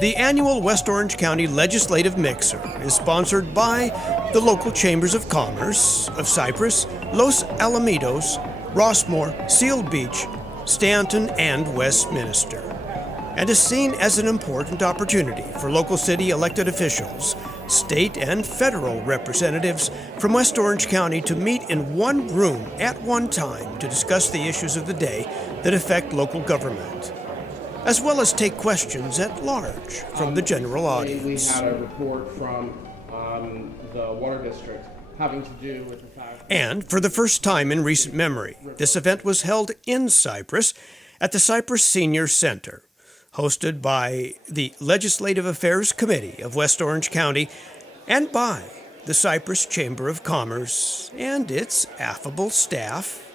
The annual West Orange County Legislative Mixer is sponsored by the local Chambers of Commerce of Cypress, Los Alamitos, Rossmore, Seal Beach, Stanton, and Westminster, and is seen as an important opportunity for local city elected officials, state and federal representatives from West Orange County to meet in one room at one time to discuss the issues of the day that affect local government, as well as take questions at large from the general audience. We had a report from the Water District having to do with the fact... And for the first time in recent memory, this event was held in Cypress at the Cypress Senior Center, hosted by the Legislative Affairs Committee of West Orange County and by the Cypress Chamber of Commerce and its affable staff.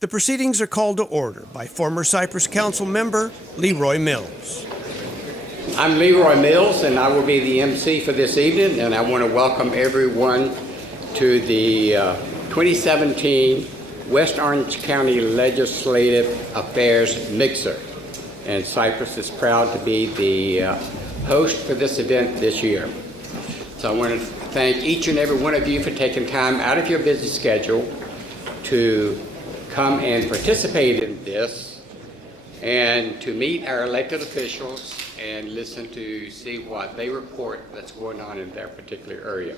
The proceedings are called to order by former Cypress Council member Leroy Mills. I'm Leroy Mills, and I will be the MC for this evening, and I want to welcome everyone to the 2017 West Orange County Legislative Affairs Mixer. And Cypress is proud to be the host for this event this year. So I want to thank each and every one of you for taking time out of your busy schedule to come and participate in this and to meet our elected officials and listen to see what they report that's going on in their particular area.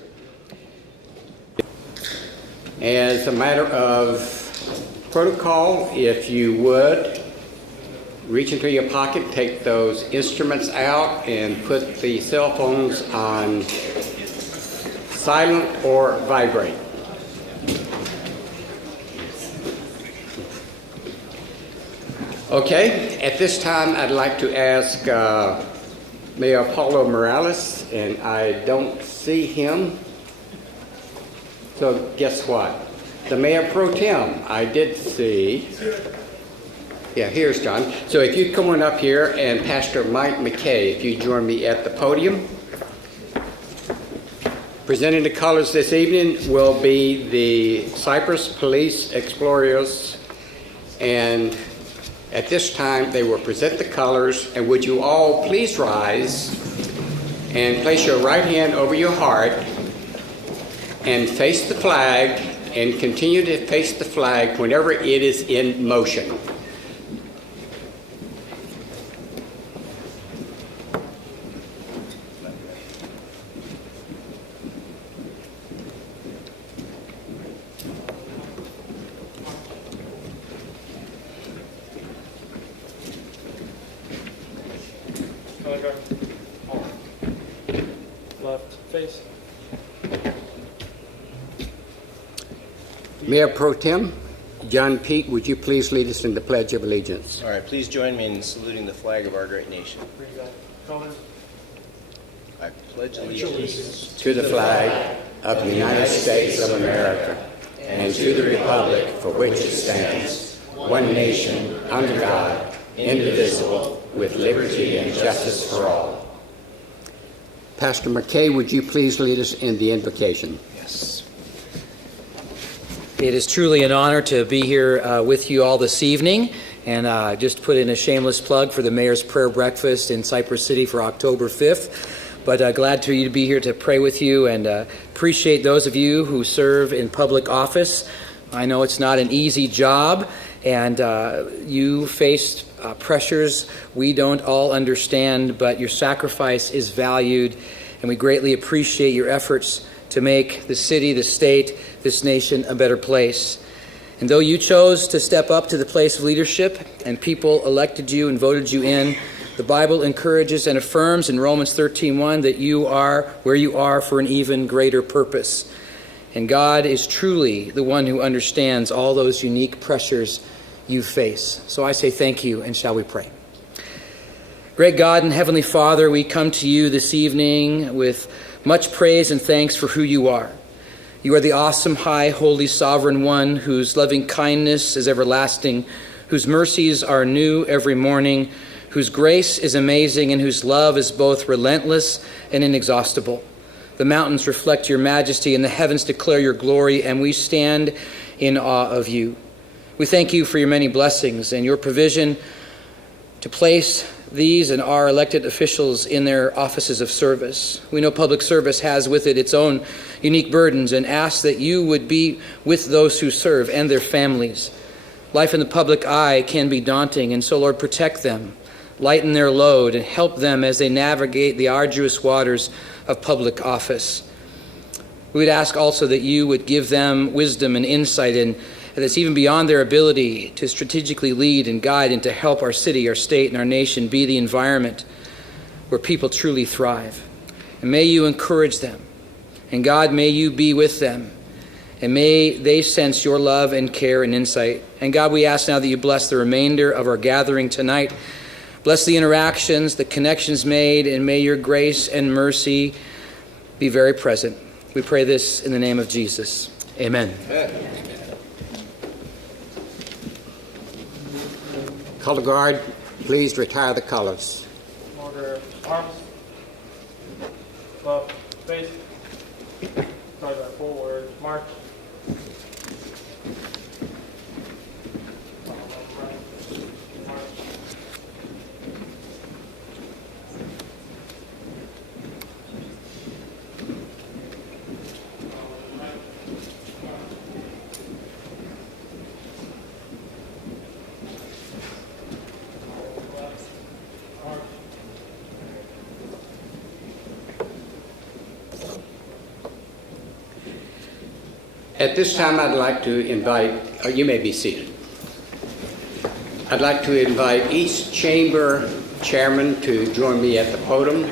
As a matter of protocol, if you would, reach into your pocket, take those instruments out and put the cell phones on silent or vibrate. Okay, at this time I'd like to ask Mayor Paulo Morales, and I don't see him. So guess what? The Mayor Pro Tem, I did see. Yeah, here's John. So if you come on up here, and Pastor Mike McKay, if you join me at the podium. Presenting the colors this evening will be the Cypress Police Explorers, and at this time, they will present the colors, and would you all please rise and place your right hand over your heart and face the flag and continue to face the flag whenever it is in motion. Left face. Mayor Pro Tem, John Pete, would you please lead us in the Pledge of Allegiance? All right, please join me in saluting the flag of our great nation. I pledge allegiance to the flag of the United States of America and to the republic for which it stands, one nation, under God, indivisible, with liberty and justice for all. Pastor McKay, would you please lead us in the invocation? Yes. It is truly an honor to be here with you all this evening, and just put in a shameless plug for the Mayor's Prayer Breakfast in Cypress City for October 5th. But glad to be here to pray with you, and appreciate those of you who serve in public office. I know it's not an easy job, and you face pressures we don't all understand, but your sacrifice is valued, and we greatly appreciate your efforts to make the city, the state, this nation a better place. And though you chose to step up to the place of leadership and people elected you and voted you in, the Bible encourages and affirms in Romans 13:1 that you are where you are for an even greater purpose. And God is truly the one who understands all those unique pressures you face. So I say thank you, and shall we pray? Great God and Heavenly Father, we come to you this evening with much praise and thanks for who you are. You are the awesome, high, holy, sovereign one whose loving kindness is everlasting, whose mercies are new every morning, whose grace is amazing, and whose love is both relentless and inexhaustible. The mountains reflect your majesty, and the heavens declare your glory, and we stand in awe of you. We thank you for your many blessings and your provision to place these and our elected officials in their offices of service. We know public service has with it its own unique burdens, and ask that you would be with those who serve and their families. Life in the public eye can be daunting, and so, Lord, protect them, lighten their load, and help them as they navigate the arduous waters of public office. We would ask also that you would give them wisdom and insight, and that's even beyond their ability to strategically lead and guide and to help our city, our state, and our nation be the environment where people truly thrive. And may you encourage them. And God, may you be with them. And may they sense your love and care and insight. And God, we ask now that you bless the remainder of our gathering tonight. Bless the interactions, the connections made, and may your grace and mercy be very present. We pray this in the name of Jesus. Amen. Color Guard, please retire the colors. Order arms, left, face, side forward, march. At this time, I'd like to invite, you may be seated. I'd like to invite each chamber chairman to join me at the podium,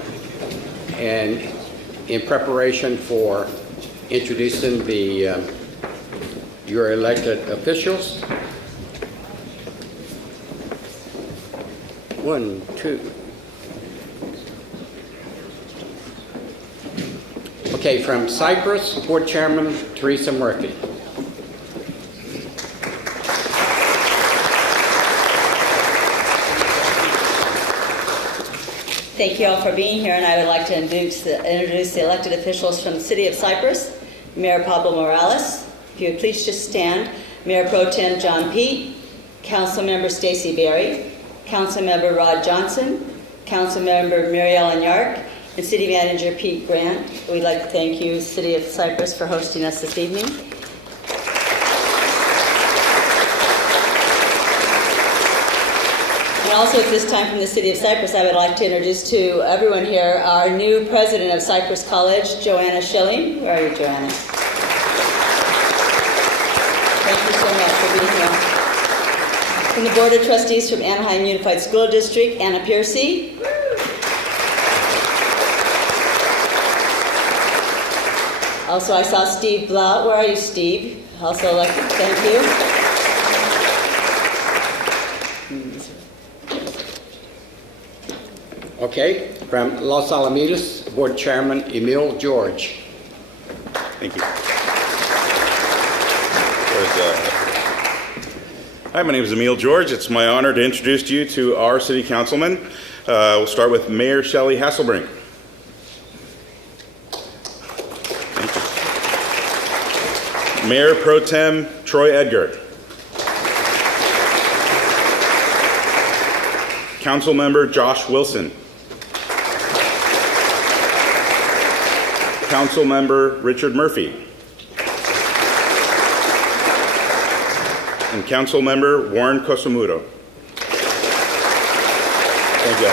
and in preparation for introducing your elected officials. 1, 2. Okay, from Cyprus, Board Chairman Teresa Murphy. Thank you all for being here, and I would like to introduce the elected officials from the City of Cyprus. Mayor Pablo Morales, if you would please just stand. Mayor Pro Tem John Pete, Councilmember Stacey Berry, Councilmember Rod Johnson, Councilmember Mary Ellen Yark, and City Manager Pete Grant. We'd like to thank you, City of Cyprus, for hosting us this evening. And also at this time from the City of Cyprus, I would like to introduce to everyone here our new president of Cyprus College, Joanna Schilling. Where are you, Joanna? Thank you so much for being here. From the Board of Trustees from Anaheim Unified School District, Anna Piercy. Also, I saw Steve Blau. Where are you, Steve? Also elected. Thank you. Okay, from Los Alamitos, Board Chairman Emil George. Thank you. Hi, my name is Emil George. It's my honor to introduce you to our city councilmen. We'll start with Mayor Shelley Hasselbrink. Mayor Pro Tem Troy Edgar. Councilmember Josh Wilson. Councilmember Richard Murphy. And Councilmember Warren Kosamuto. Thank you.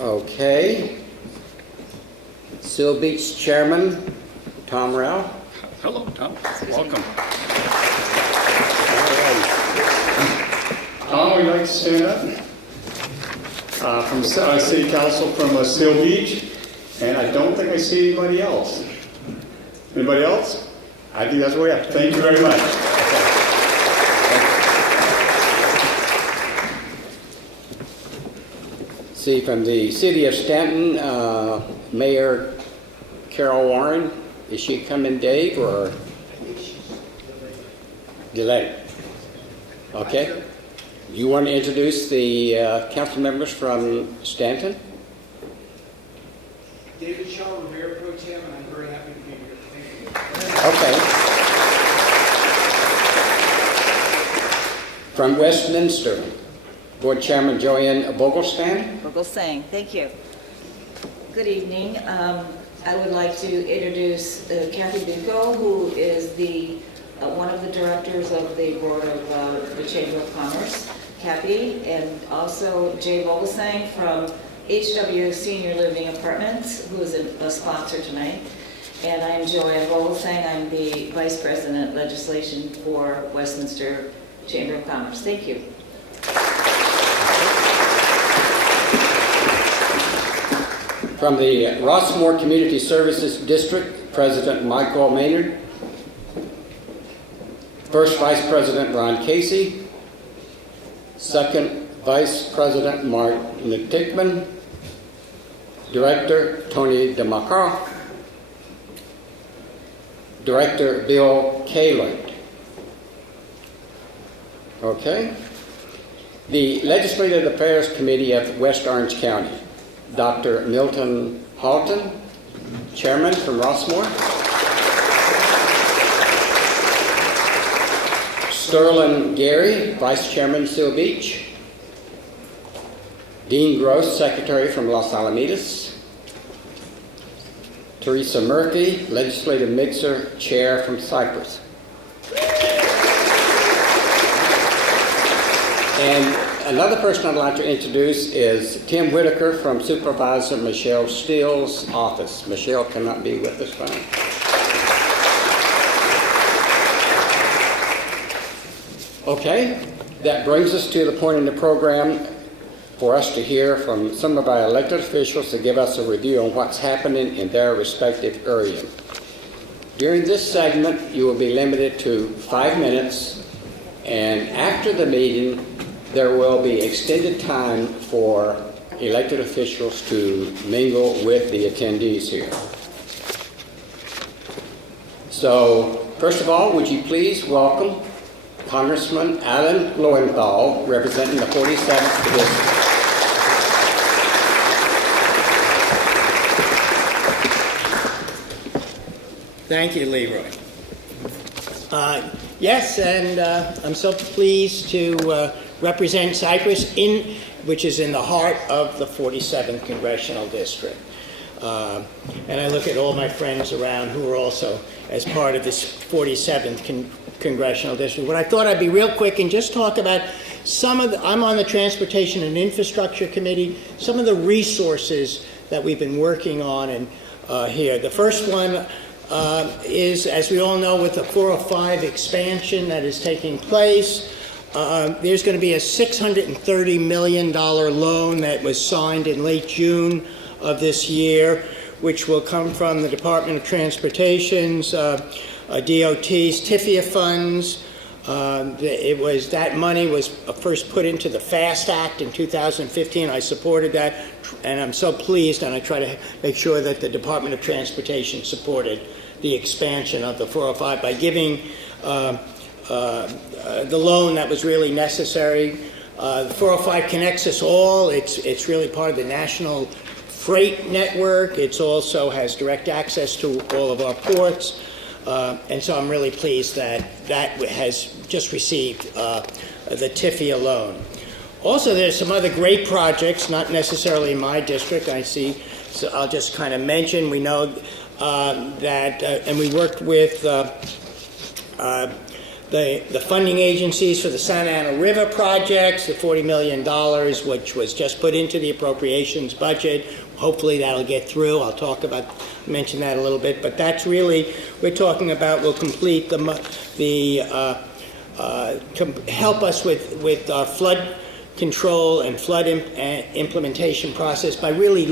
Okay. Seal Beach Chairman Tom Rao. Hello, Tom. Welcome. Tom, would you like to stand up? From City Council from Seal Beach, and I don't think I see anybody else. Anybody else? I think that's what we have. Thank you very much. See, from the City of Stanton, Mayor Carol Warren. Is she coming, Dave, or delayed? Okay. You want to introduce the council members from Stanton? David Shaw, Mayor Pro Tem, and I'm very happy to be here. Thank you. Okay. From Westminster, Board Chairman Joanne Vogelsang. Vogelsang, thank you. Good evening. I would like to introduce Kathy Binko, who is the one of the directors of the board of the Chamber of Commerce. Kathy, and also Jay Vogelsang from HW Senior Living Apartments, who is a sponsor tonight. And I'm Joanne Vogelsang. I'm the Vice President Legislation for Westminster Chamber of Commerce. Thank you. From the Rossmore Community Services District, President Michael Maynard. First Vice President Ron Casey. Second Vice President Mark Tickman. Director Tony DeMacaro. Director Bill Kaland. Okay. The Legislative Affairs Committee of West Orange County. Dr. Milton Halton, Chairman from Rossmore. Sterling Gary, Vice Chairman, Seal Beach. Dean Gross, Secretary from Los Alamitos. Teresa Murphy, Legislative Mixer, Chair from Cypress. And another person I'd like to introduce is Tim Whitaker from Supervisor Michelle Steele's office. Michelle cannot be with us tonight. Okay, that brings us to the point in the program for us to hear from some of our elected officials to give us a review on what's happening in their respective area. During this segment, you will be limited to 5 minutes, and after the meeting, there will be extended time for elected officials to mingle with the attendees here. So, first of all, would you please welcome Congressman Alan Lowenthal, representing the 47th District. Thank you, Leroy. Yes, and I'm so pleased to represent Cypress, which is in the heart of the 47th Congressional District. And I look at all my friends around who are also as part of this 47th Congressional District. But I thought I'd be real quick and just talk about I'm on the Transportation and Infrastructure Committee, some of the resources that we've been working on and here. The first one is, as we all know, with the 405 expansion that is taking place, there's going to be a $630 million loan that was signed in late June of this year, which will come from the Department of Transportation's, DOT's TIFIA funds. That money was first put into the FAST Act in 2015. I supported that, and I'm so pleased, and I try to make sure that the Department of Transportation supported the expansion of the 405 by giving the loan that was really necessary. The 405 connects us all. It's really part of the national freight network. It also has direct access to all of our ports. And so I'm really pleased that has just received the TIFIA loan. Also, there's some other great projects, not necessarily in my district, I see. So I'll just kind of mention, we know that, and we worked with the funding agencies for the Santa Ana River projects, the $40 million, which was just put into the appropriations budget. Hopefully that'll get through. I'll mention that a little bit, but that's really, we're talking about will complete help us with our flood control and flood implementation process by really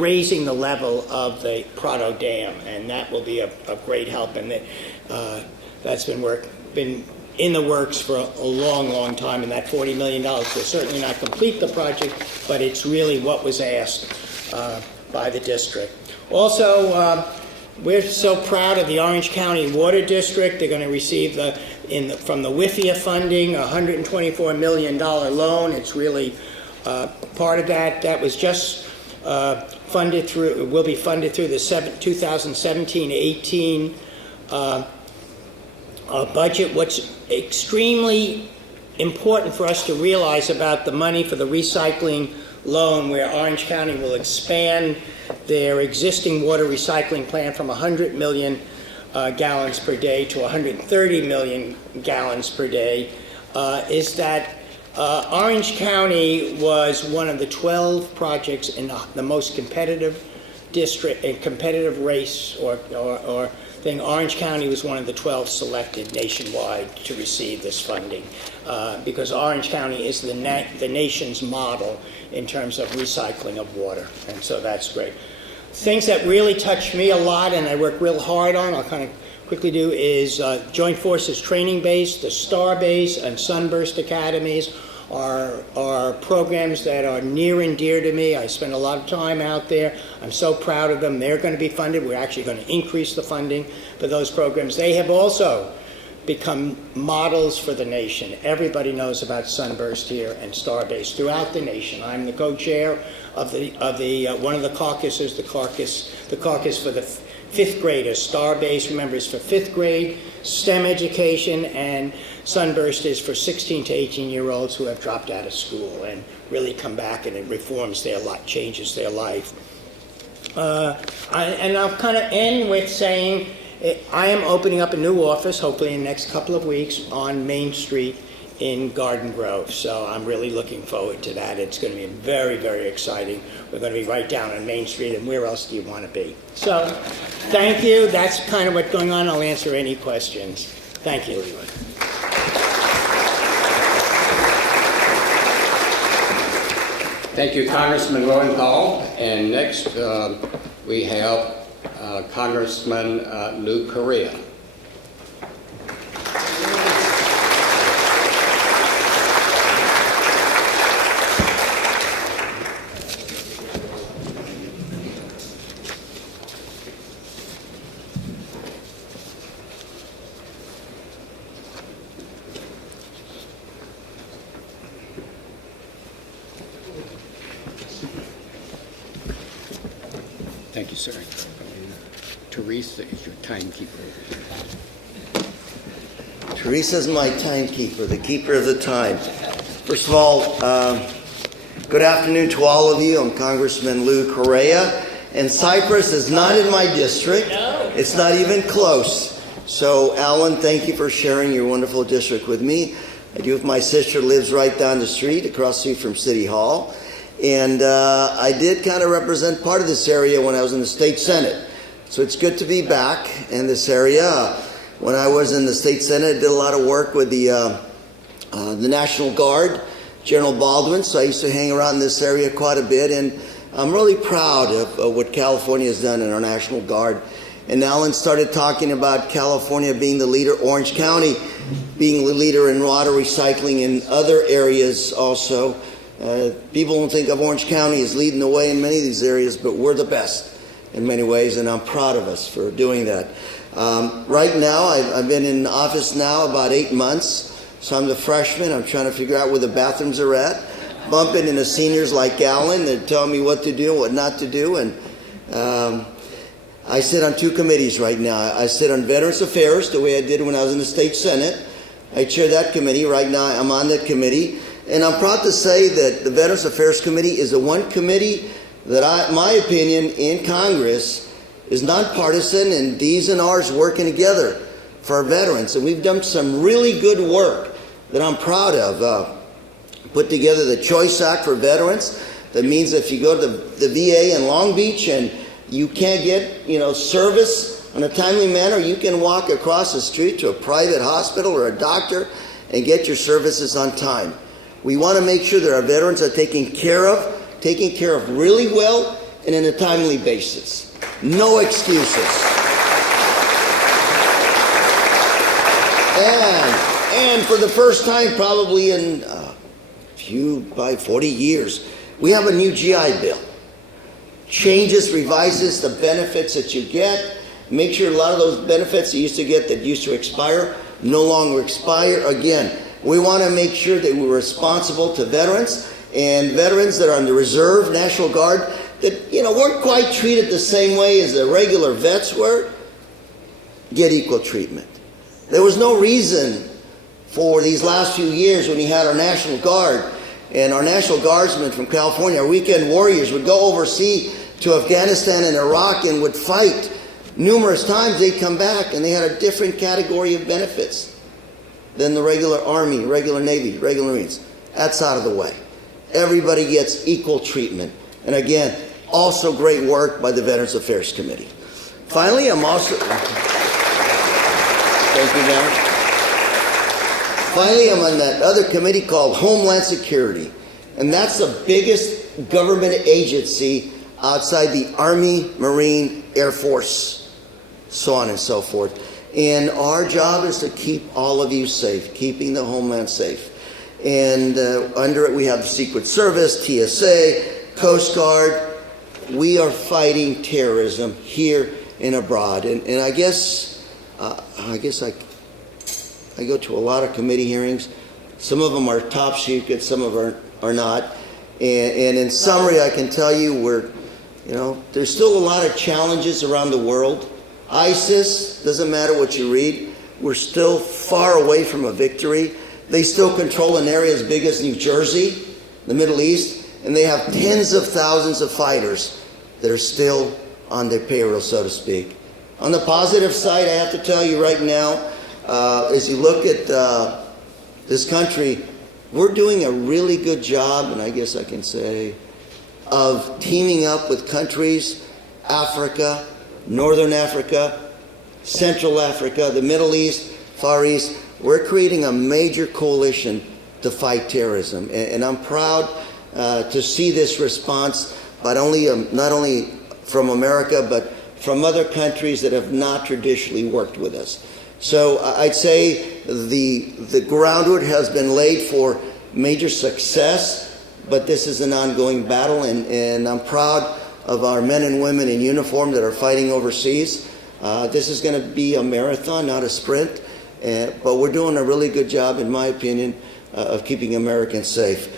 raising the level of the Prado Dam, and that will be a great help, and that's been in the works for a long, long time, and that $40 million will certainly not complete the project, but it's really what was asked by the district. Also, we're so proud of the Orange County Water District. They're going to receive from the WIFIA funding, $124 million loan. It's really part of that. That was just funded through, will be funded through the 2017-18 budget. What's extremely important for us to realize about the money for the recycling loan, where Orange County will expand their existing water recycling plant from 100 million gallons per day to 130 million gallons per day, is that Orange County was one of the 12 projects in the most competitive district, a competitive race or thing. Orange County was one of the 12 selected nationwide to receive this funding because Orange County is the nation's model in terms of recycling of water, and so that's great. Things that really touch me a lot and I work real hard on, I'll kind of quickly do, is Joint Forces Training Base, the Star Base, and Sunburst Academies are programs that are near and dear to me. I spend a lot of time out there. I'm so proud of them. They're going to be funded. We're actually going to increase the funding for those programs. They have also become models for the nation. Everybody knows about Sunburst here and Starbase throughout the nation. I'm the co-chair of one of the caucuses, the caucus for the fifth graders. Starbase, remember, is for fifth grade STEM education, and Sunburst is for 16 to 18-year-olds who have dropped out of school and really come back, and it reforms their life, changes their life. And I'll kind of end with saying I am opening up a new office, hopefully in the next couple of weeks, on Main Street in Garden Grove. So I'm really looking forward to that. It's going to be very, very exciting. We're going to be right down on Main Street, and where else do you want to be? So thank you. That's kind of what's going on. I'll answer any questions. Thank you. Thank you, Congressman Lowenthal. And next, we have Congressman Lou Correa. Thank you, sir. Teresa is your timekeeper. Teresa's my timekeeper, the keeper of the time. First of all, good afternoon to all of you. I'm Congressman Lou Correa, and Cypress is not in my district. It's not even close. So, Alan, thank you for sharing your wonderful district with me. I do. My sister lives right down the street, across the street from City Hall. And I did kind of represent part of this area when I was in the state Senate. So it's good to be back in this area. When I was in the state Senate, I did a lot of work with the National Guard, General Baldwin. So I used to hang around in this area quite a bit. And I'm really proud of what California has done in our National Guard. And Alan started talking about California being the leader, Orange County being the leader in water recycling in other areas also. People don't think of Orange County as leading the way in many of these areas, but we're the best in many ways, and I'm proud of us for doing that. Right now, I've been in office now about 8 months, so I'm the freshman. I'm trying to figure out where the bathrooms are at, bumping into seniors like Alan. They're telling me what to do and what not to do, and I sit on 2 committees right now. I sit on Veterans Affairs, the way I did when I was in the state Senate. I chair that committee. Right now, I'm on that committee. And I'm proud to say that the Veterans Affairs Committee is the one committee that, my opinion, in Congress is nonpartisan, and D's and R's working together for our veterans. And we've done some really good work that I'm proud of. Put together the Choice Act for veterans. That means if you go to the VA in Long Beach and you can't get, service in a timely manner, you can walk across the street to a private hospital or a doctor and get your services on time. We want to make sure that our veterans are taken care of really well and in a timely basis. No excuses. And for the first time probably in 40 years, we have a new GI Bill. Changes, revises the benefits that you get. Make sure a lot of those benefits you used to get that used to expire no longer expire. Again, we want to make sure that we're responsible to veterans and veterans that are on the reserve, National Guard, that weren't quite treated the same way as the regular vets were, get equal treatment. There was no reason for these last few years when we had our National Guard and our National Guardsmen from California, our weekend warriors, would go overseas to Afghanistan and Iraq and would fight. Numerous times they'd come back and they had a different category of benefits than the regular Army, regular Navy, regular Marines. That's out of the way. Everybody gets equal treatment. And again, also great work by the Veterans Affairs Committee. Finally, I'm also... Thank you, Madam. Finally, I'm on that other committee called Homeland Security. And that's the biggest government agency outside the Army, Marine, Air Force, so on and so forth. And our job is to keep all of you safe, keeping the homeland safe. And under it, we have the Secret Service, TSA, Coast Guard. We are fighting terrorism here and abroad. And I guess I go to a lot of committee hearings. Some of them are top secret, some of them are not. And in summary, I can tell you there's still a lot of challenges around the world. ISIS, doesn't matter what you read, we're still far away from a victory. They still control an area as big as New Jersey, the Middle East, and they have tens of thousands of fighters that are still on their payroll, so to speak. On the positive side, I have to tell you right now, as you look at this country, we're doing a really good job, and I guess I can say, of teaming up with countries, Africa, Northern Africa, Central Africa, the Middle East, Far East. We're creating a major coalition to fight terrorism. And I'm proud to see this response, not only from America, but from other countries that have not traditionally worked with us. So I'd say the groundwork has been laid for major success, but this is an ongoing battle, and I'm proud of our men and women in uniform that are fighting overseas. This is going to be a marathon, not a sprint, but we're doing a really good job, in my opinion, of keeping Americans safe.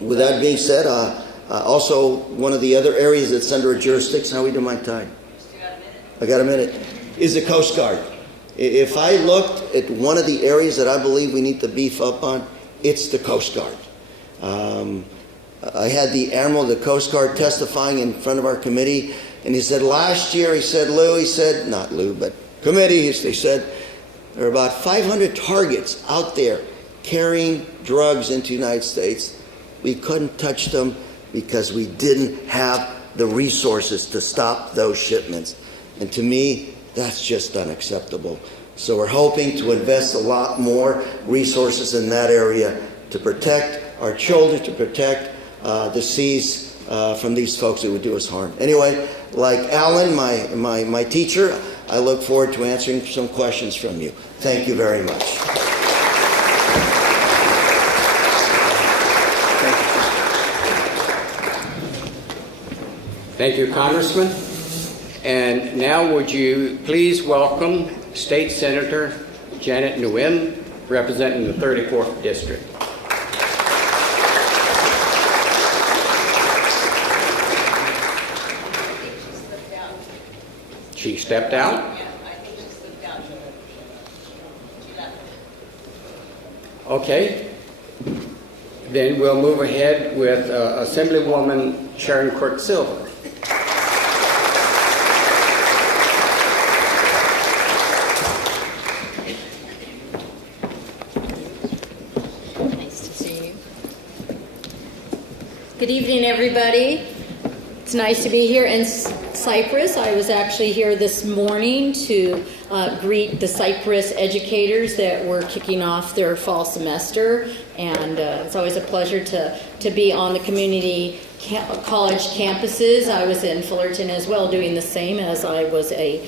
With that being said, also one of the other areas that's under a jurisdiction, how are we doing my time? I got a minute. Is the Coast Guard. If I looked at one of the areas that I believe we need to beef up on, it's the Coast Guard. I had the Admiral of the Coast Guard testifying in front of our committee, and he said last year, not Lou, but committee, they said there are about 500 targets out there carrying drugs into the United States. We couldn't touch them because we didn't have the resources to stop those shipments. And to me, that's just unacceptable. So we're hoping to invest a lot more resources in that area to protect our children, to protect the seas from these folks that would do us harm. Anyway, like Alan, my teacher, I look forward to answering some questions from you. Thank you very much. Thank you, Congressman. And now would you please welcome State Senator Janet Nguyen, representing the 34th District. She stepped out? Yeah, I think she slipped out. She left. Okay. Then we'll move ahead with Assemblywoman Sharon Quirk-Silva. Nice to see you. Good evening, everybody. It's nice to be here in Cyprus. I was actually here this morning to greet the Cyprus educators that were kicking off their fall semester, and it's always a pleasure to be on the community college campuses. I was in Fullerton as well doing the same, as I was a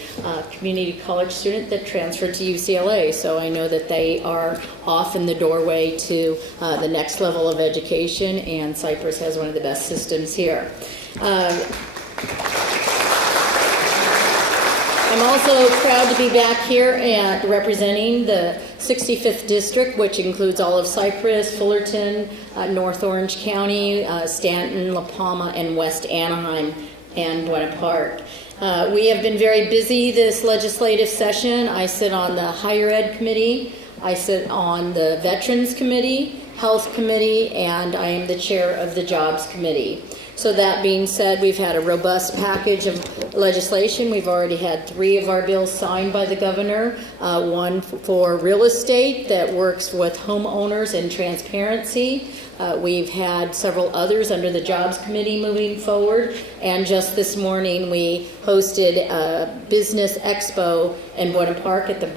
community college student that transferred to UCLA, so I know that they are off in the doorway to the next level of education, and Cyprus has one of the best systems here. I I'm also proud to be back here and representing the 65th District, which includes all of Cypress, Fullerton, North Orange County, Stanton, La Palma, and West Anaheim and Buena Park. We have been very busy this legislative session. I sit on the Higher Ed Committee, I sit on the Veterans Committee, Health Committee, and I am the chair of the Jobs Committee. So that being said, we've had a robust package of legislation. We've already had 3 of our bills signed by the governor, one for real estate that works with homeowners and transparency. We've had several others under the Jobs Committee moving forward, and just this morning we hosted a business expo in Buena Park at the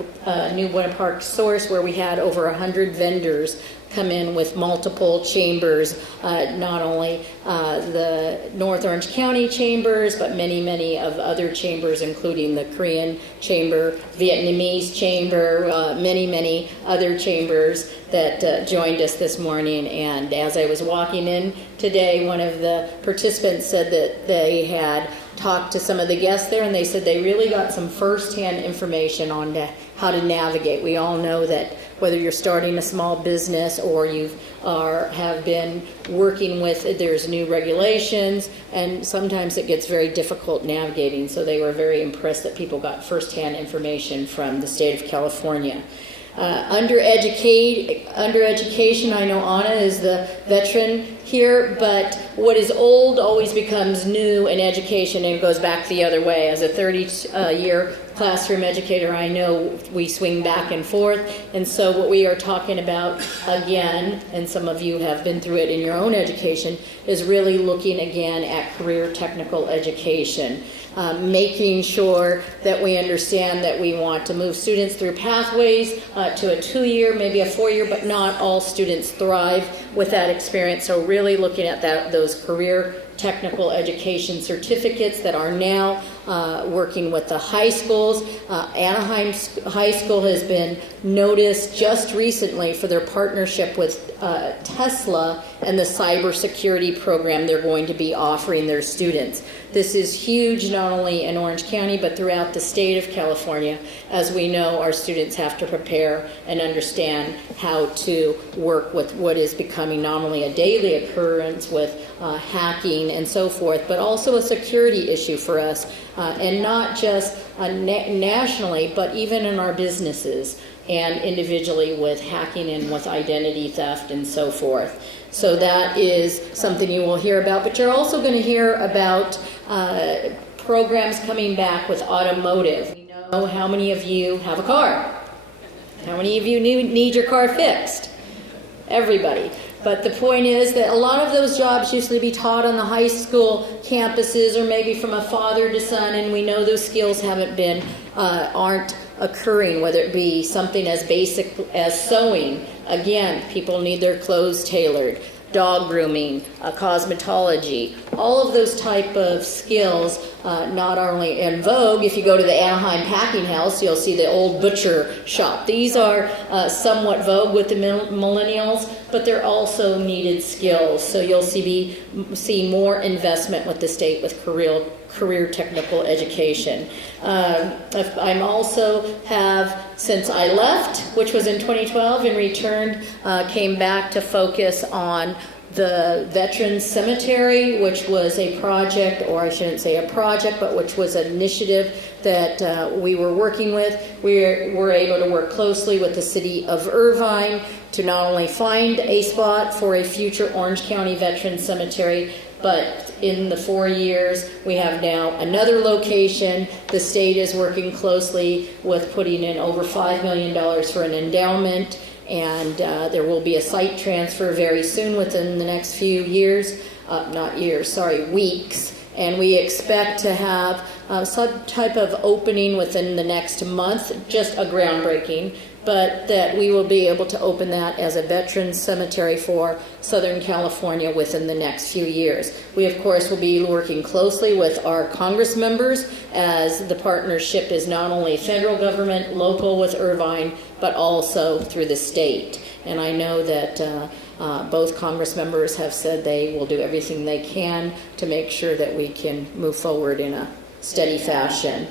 new Buena Park Source, where we had over 100 vendors come in with multiple chambers, not only the North Orange County chambers, but many of other chambers, including the Korean chamber, Vietnamese chamber, many other chambers that joined us this morning. And as I was walking in today, one of the participants said that they had talked to some of the guests there, and they said they really got some firsthand information on how to navigate. We all know that whether you're starting a small business or have been working with, there's new regulations, and sometimes it gets very difficult navigating. So they were very impressed that people got firsthand information from the state of California. Under education, I know Anna is the veteran here, but what is old always becomes new in education, and it goes back the other way. As a 30-year classroom educator, I know we swing back and forth, and so what we are talking about again, and some of you have been through it in your own education, is really looking again at career technical education. Making sure that we understand that we want to move students through pathways to a 2-year, maybe a 4-year, but not all students thrive with that experience. So really looking at those career technical education certificates that are now working with the high schools. Anaheim High School has been noticed just recently for their partnership with Tesla and the cybersecurity program they're going to be offering their students. This is huge, not only in Orange County, but throughout the state of California. As we know, our students have to prepare and understand how to work with what is becoming not only a daily occurrence with hacking and so forth, but also a security issue for us, and not just nationally, but even in our businesses and individually with hacking and with identity theft and so forth. So that is something you will hear about, but you're also going to hear about programs coming back with automotive. We know how many of you have a car. How many of you need your car fixed? Everybody. But the point is that a lot of those jobs used to be taught on the high school campuses or maybe from a father to son, and we know those skills aren't occurring, whether it be something as basic as sewing. Again, people need their clothes tailored. Dog grooming, cosmetology, all of those type of skills, not only in vogue. If you go to the Anaheim Packing House, you'll see the old butcher shop. These are somewhat vogue with the millennials, but they're also needed skills. So you'll see more investment with the state with career technical education. I'm also have, since I left, which was in 2012, and returned, came back to focus on the Veterans Cemetery, which was a project, or I shouldn't say a project, but which was an initiative that we were working with. We were able to work closely with the city of Irvine to not only find a spot for a future Orange County Veterans Cemetery, but in the 4 years, we have now another location. The state is working closely with putting in over $5 million for an endowment, and there will be a site transfer very soon within the next few weeks. And we expect to have some type of opening within the next month, just a groundbreaking, but that we will be able to open that as a veterans cemetery for Southern California within the next few years. We, of course, will be working closely with our Congress members, as the partnership is not only federal government, local with Irvine, but also through the state. And I know that both Congress members have said they will do everything they can to make sure that we can move forward in a steady fashion.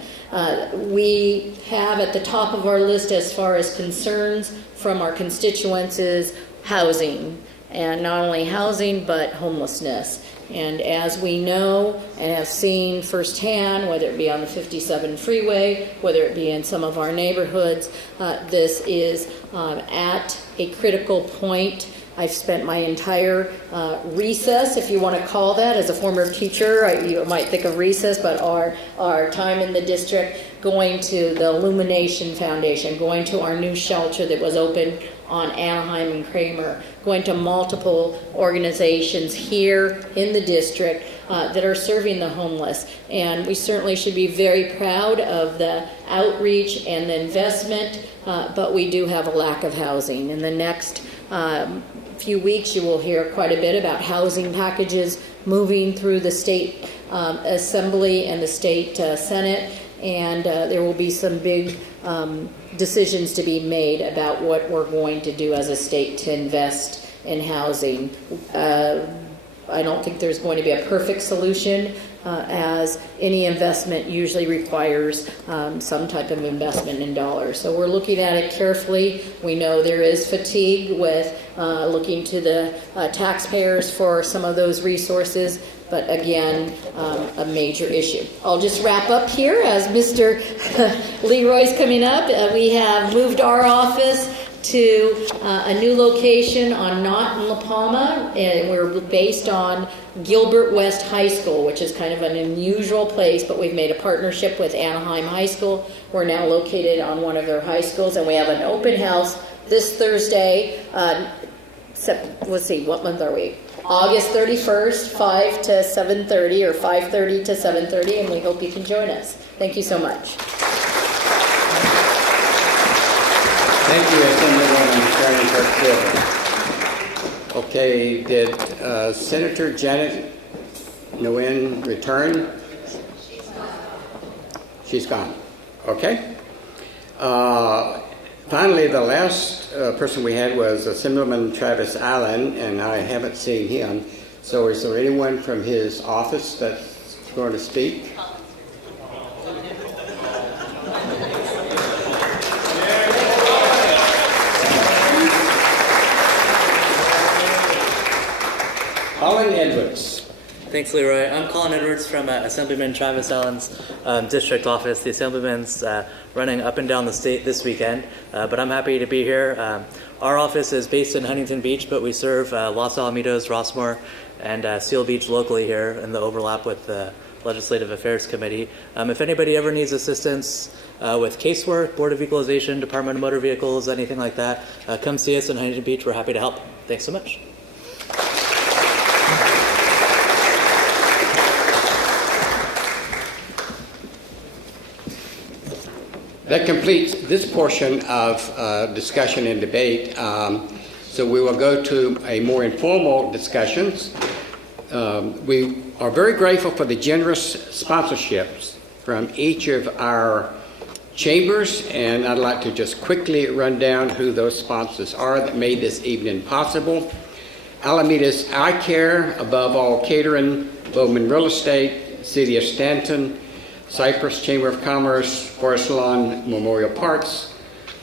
We have at the top of our list as far as concerns from our constituents is housing, and not only housing but homelessness. And as we know and have seen firsthand, whether it be on the 57 freeway, whether it be in some of our neighborhoods, this is at a critical point. I've spent my entire recess, if you want to call that, as a former teacher, you might think of recess, but our time in the district going to the Illumination Foundation, going to our new shelter that was open on Anaheim and Kramer, going to multiple organizations here in the district that are serving the homeless. And we certainly should be very proud of the outreach and the investment, but we do have a lack of housing. In the next few weeks, you will hear quite a bit about housing packages moving through the state assembly and the state senate, and there will be some big decisions to be made about what we're going to do as a state to invest in housing. I don't think there's going to be a perfect solution, as any investment usually requires some type of investment in dollars. So we're looking at it carefully. We know there is fatigue with looking to the taxpayers for some of those resources, but again, a major issue. I'll just wrap up here as Mr. Leroy's coming up. We have moved our office to a new location on Knott and La Palma, and we're based on Gilbert West High School, which is kind of an unusual place, but we've made a partnership with Anaheim High School. We're now located on one of their high schools, and we have an open house this Thursday. Let's see, what month are we? August 31st, 5 to 7:30, or 5:30 to 7:30, and we hope you can join us. Thank you so much. Thank you, Assemblywoman Sharon Quirk-Silva. Okay, did Senator Janet Nguyen return? She's gone. Okay. Finally, the last person we had was Assemblyman Travis Allen, and I haven't seen him. So is there anyone from his office that's going to speak? Colin Edwards. Thanks, Leroy. I'm Colin Edwards from Assemblyman Travis Allen's district office. The Assemblyman's running up and down the state this weekend, but I'm happy to be here. Our office is based in Huntington Beach, but we serve Los Alamitos, Rossmore, and Seal Beach locally here in the overlap with the Legislative Affairs Committee. If anybody ever needs assistance with casework, Board of Equalization, Department of Motor Vehicles, anything like that, come see us in Huntington Beach. We're happy to help. Thanks so much. That completes this portion of discussion and debate. So we will go to a more informal discussions. We are very grateful for the generous sponsorships from each of our chambers, and I'd like to just quickly run down who those sponsors are that made this evening possible. Alameda's Eye Care, Above All Catering, Bowman Real Estate, City of Stanton, Cypress Chamber of Commerce, Forest Lawn Memorial Parks,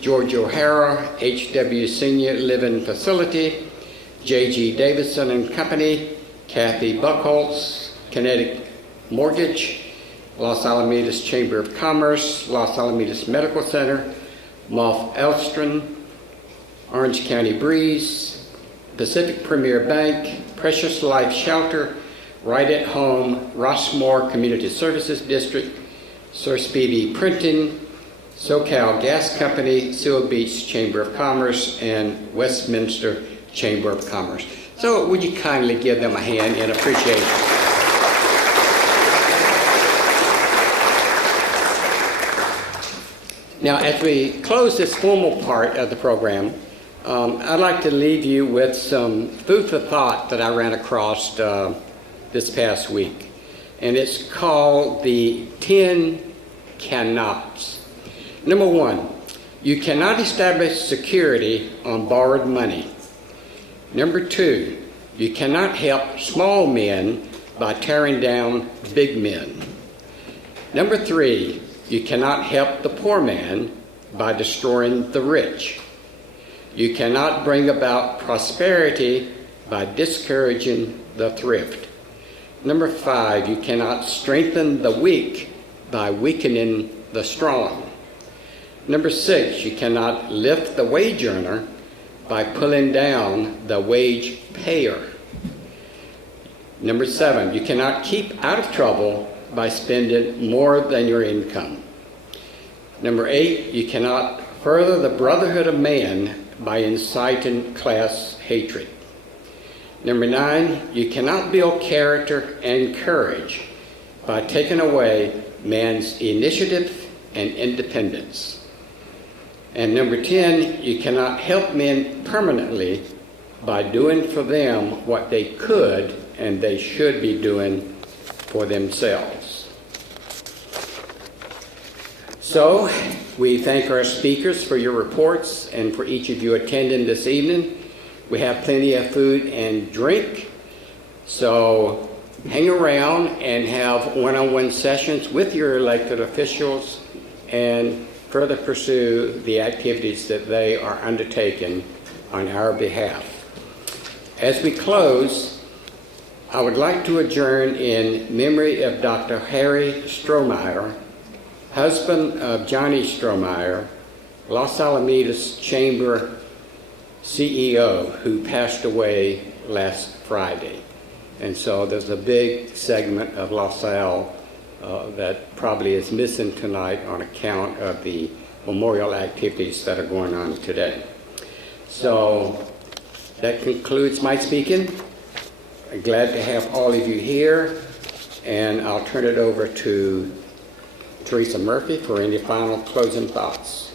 George O'Hara, HW Senior Living Facility, J.G. Davidson and Company, Kathy Buckholz, Kinetic Mortgage, Los Alamitos Chamber of Commerce, Los Alamitos Medical Center, Moff Elstron, Orange County Breeze, Pacific Premier Bank, Precious Life Shelter, Right at Home, Rossmore Community Services District, Sir Speedy Printing, SoCal Gas Company, Seal Beach Chamber of Commerce, and Westminster Chamber of Commerce. So would you kindly give them a hand in appreciation? Now, as we close this formal part of the program, I'd like to leave you with some food for thought that I ran across this past week, and it's called the 10 cannots. Number one, you cannot establish security on borrowed money. Number two, you cannot help small men by tearing down big men. Number 3, you cannot help the poor man by destroying the rich. You cannot bring about prosperity by discouraging the thrift. Number 5, you cannot strengthen the weak by weakening the strong. Number 6, you cannot lift the wage earner by pulling down the wage payer. Number 7, you cannot keep out of trouble by spending more than your income. Number 8, you cannot further the brotherhood of man by inciting class hatred. Number 9, you cannot build character and courage by taking away man's initiative and independence. And number 10, you cannot help men permanently by doing for them what they could and they should be doing for themselves. So, we thank our speakers for your reports and for each of you attending this evening. We have plenty of food and drink, so hang around and have one-on-one sessions with your elected officials and further pursue the activities that they are undertaking on our behalf. As we close, I would like to adjourn in memory of Dr. Harry Strohmeyer, husband of Johnny Strohmeyer, Los Alamitos Chamber CEO, who passed away last Friday. And so there's a big segment of Los Al that probably is missing tonight on account of the memorial activities that are going on today. So that concludes my speaking. I'm glad to have all of you here, and I'll turn it over to Teresa Murphy for any final closing thoughts.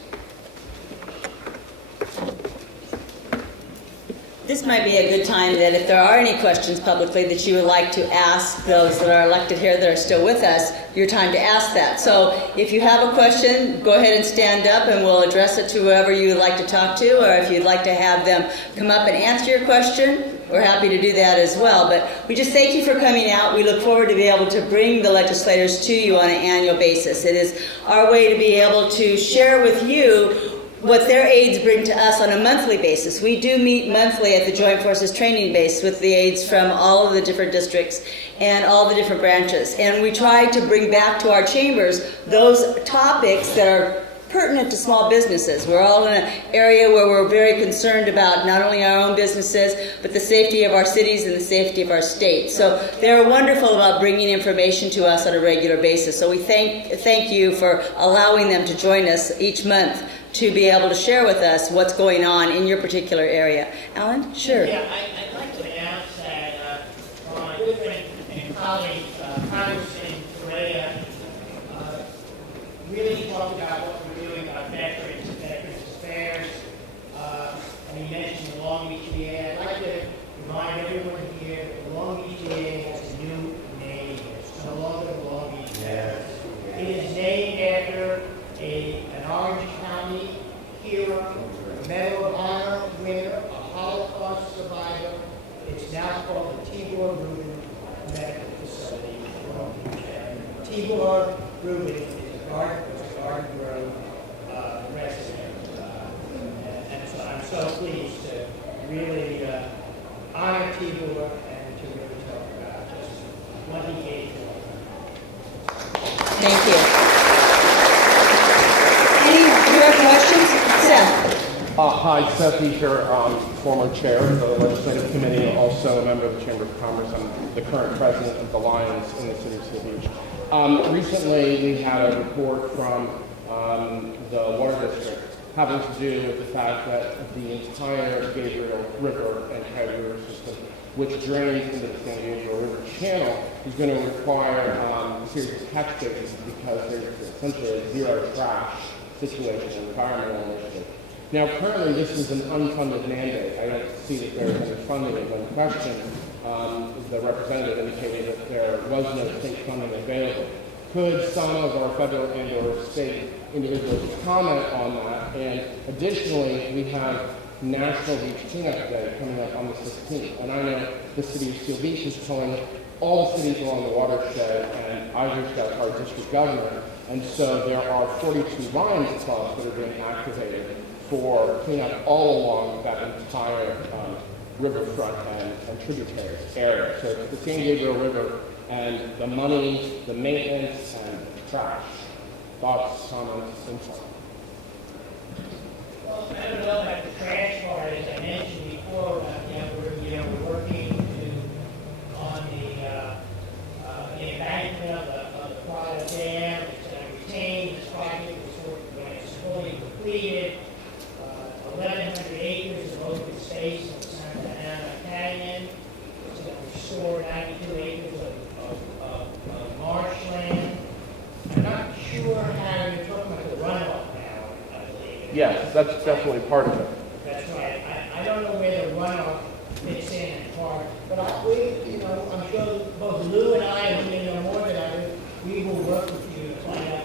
This might be a good time that if there are any questions publicly that you would like to ask those that are elected here that are still with us, your time to ask that. So if you have a question, go ahead and stand up and we'll address it to whoever you would like to talk to, or if you'd like to have them come up and answer your question, we're happy to do that as well. But we just thank you for coming out. We look forward to be able to bring the legislators to you on an annual basis. It is our way to be able to share with you what their aides bring to us on a monthly basis. We do meet monthly at the Joint Forces Training Base with the aides from all of the different districts and all the different branches. And we try to bring back to our chambers those topics that are pertinent to small businesses. We're all in an area where we're very concerned about not only our own businesses, but the safety of our cities and the safety of our state. So they're wonderful about bringing information to us on a regular basis. So we thank you for allowing them to join us each month to be able to share with us what's going on in your particular area. Alan? Sure. Yeah, I'd like to announce that my good friend and colleague, Congressman Correa, really talked about what we're doing about veterans affairs, and he mentioned the Long Beach VA. I'd like to remind everyone here that the Long Beach VA has a new name. It's no longer the Long Beach VA. It is named after an Orange County hero, a Medal of Honor winner, a Holocaust survivor. It's now called the Tibor Rubin Medical Facility. Tibor Rubin is a Garden Grove resident. And so I'm so pleased to really honor Tibor and to really talk about just what he gave to us. Thank you. Any other questions? Seth. Hi, Seth Beecher, former chair of the Legislative Committee, and also a member of the Chamber of Commerce. I'm the current president of the Lions in the city of Seal Beach. Recently, we had a report from the Water District having to do with the fact that the entire Gabriel River and Head River system, which drains into the San Gabriel River channel, is going to require a series of catch basins because there's essentially a zero trash situation, environmental initiative. Now, currently, this is an unfunded mandate. I don't see that there is any funding. And when questioned, the representative indicated that there was no state funding available. Could some of our federal and or state individuals comment on that? And additionally, we have National Beach Cleanup Day coming up on the 16th. And I know the city of Seal Beach is pulling all the cities along the watershed, and I reached out to our district governor, and so there are 42 Lions clubs that are being activated for cleanup all along that entire riverfront and tributary area. So it's the San Gabriel River, and the money, the maintenance, and trash. Thoughts, comments, insight? Well, I don't know about the trash part, as I mentioned before, we're working on the embankment of the Prada Dam. It's going to retain this project when it's fully completed. 1,100 acres of open space in Santa Ana Canyon. It's going to restore 92 acres of marshland. I'm not sure how you're talking about the runoff now, I believe. Yes, that's definitely part of it. That's right. I don't know where the runoff fits in and part, but I'm sure both Lou and I, and you know more than I do, we will work with you to find out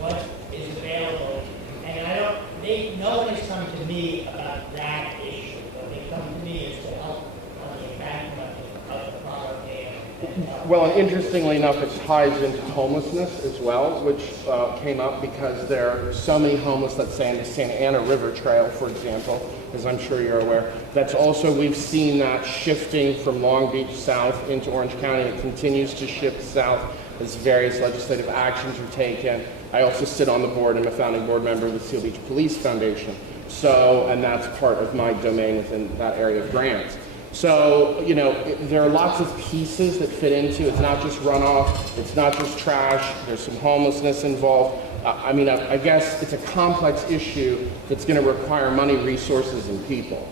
what is available. And no one has come to me about that issue, but they come to me as to help on the embankment of the product dam. Well, and interestingly enough, it ties into homelessness as well, which came up because there are so many homeless, let's say, in the Santa Ana River Trail, for example, as I'm sure you're aware. That's also, we've seen that shifting from Long Beach south into Orange County. It continues to shift south as various legislative actions are taken. I also sit on the board. I'm a founding board member of the Seal Beach Police Foundation. So, and that's part of my domain within that area of grants. So, there are lots of pieces that fit into. It's not just runoff. It's not just trash. There's some homelessness involved. I guess it's a complex issue that's going to require money, resources, and people.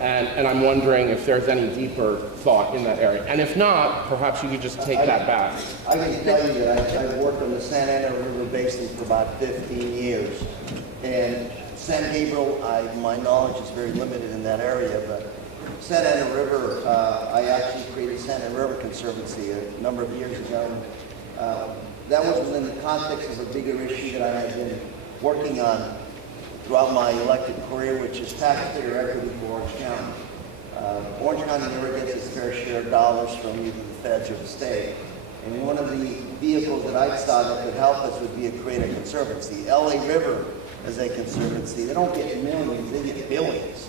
And I'm wondering if there's any deeper thought in that area. And if not, perhaps you could just take that back. I can tell you that I've worked on the Santa Ana River Basin for about 15 years. And San Gabriel, my knowledge is very limited in that area, but Santa Ana River, I actually created Santa Ana River Conservancy a number of years ago. That was within the context of a bigger issue that I had been working on throughout my elected career, which is taxpayer equity for Orange County. Orange County never gets its fair share of dollars from either the feds or the state. And one of the vehicles that I saw that could help us would be to create a conservancy. LA River is a conservancy. They don't get millions, they get billions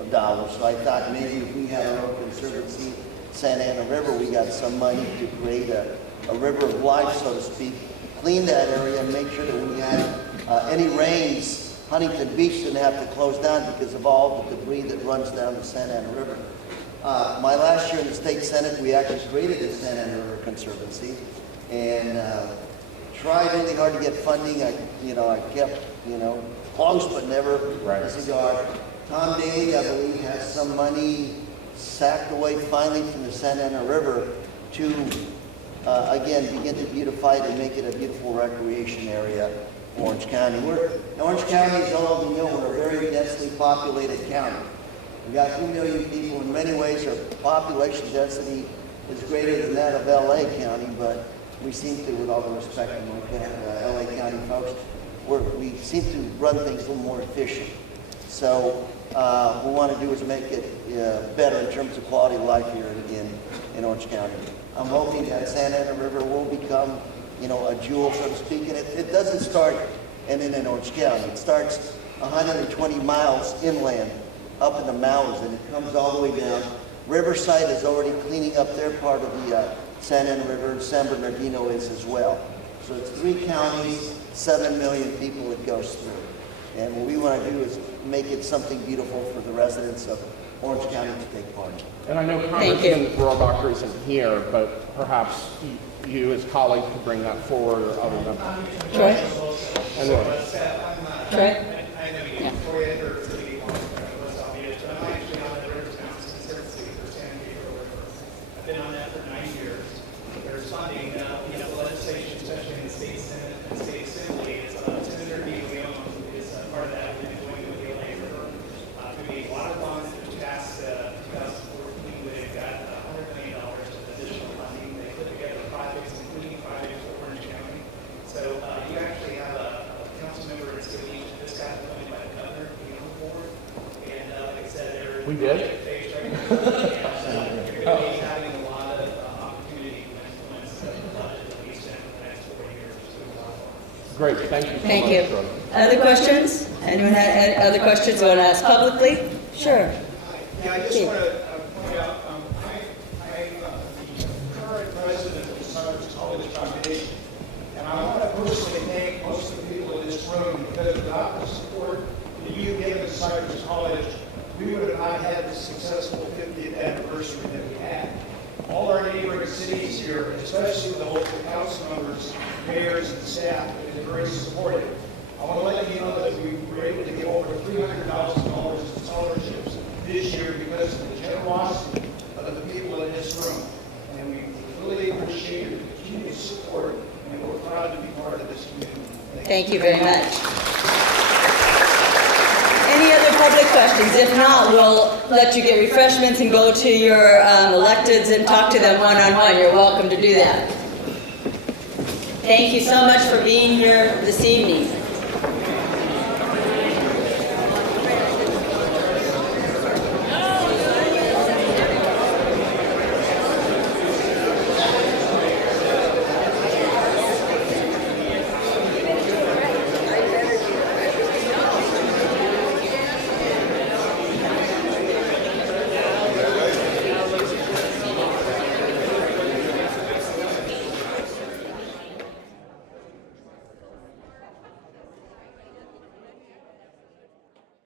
of dollars. So I thought maybe if we had our own conservancy, Santa Ana River, we got some money to create a river of life, so to speak, clean that area and make sure that when we had any rains, Huntington Beach didn't have to close down because of all the debris that runs down the Santa Ana River. My last year in the state Senate, we actually created the Santa Ana River Conservancy and tried really hard to get funding. I kept, close but never a cigar. Tom Daly, I believe, has some money sacked away finally from the Santa Ana River to, again, begin to beautify it and make it a beautiful recreation area. Orange County. Orange County, as all of you know, we're a very densely populated county. We've got 2 million people. In many ways, our population density is greater than that of LA County, but we seem to, with all the respect to LA County folks, we seem to run things a little more efficient. So what we want to do is make it better in terms of quality of life here in Orange County. I'm hoping that Santa Ana River will become a jewel, so to speak. And it doesn't start in Orange County. It starts 120 miles inland up in the mountains, and it comes all the way down. Riverside is already cleaning up their part of the Santa Ana River, and San Bernardino is as well. So it's 3 counties, 7 million people it goes through. And what we want to do is make it something beautiful for the residents of Orange County to take part in. And I know Congressman Rohrabacher isn't here, but perhaps you as colleagues could bring that forward, or other members. Troy? And Troy? I know you before you enter the meeting, but I'm actually on the Rivers Mountain Conservancy for San Gabriel River. I've been on that for 9 years. There's funding, legislation, especially in the state Senate and state assembly, is Senator De Leon is part of that. We've been doing with the LA River. Through the water bonds that was passed 2014, they've got $100 million of additional funding. They put together projects, including projects for Orange County. So you actually have a council member in Seal Beach that just got appointed by the governor to be on the board. And like I said, they're we did. You're going to be having a lot of opportunity Great, thank you so Thank much. you. Shirley. Other questions? Anyone have any other questions you want to ask publicly? Sure. Yeah, I just want to point out, I'm the current president of the Cypress College Foundation, and I want to personally thank most of the people in this room, because without the support that you've given to Cypress College, we would have not had the successful 50th anniversary that we had. All our neighboring cities here, especially the local council members, mayors, and staff, have been very supportive. I want to let you know that we were able to give over $300,000 in scholarships this year because of the generosity of the people in this room. And we really appreciate your continued support, and we're proud to be part of this community. Thank you very much. Any other public questions? If not, we'll let you get refreshments and go to your electeds and talk to them one-on-one. You're welcome to do that. Thank you so much for being here this evening.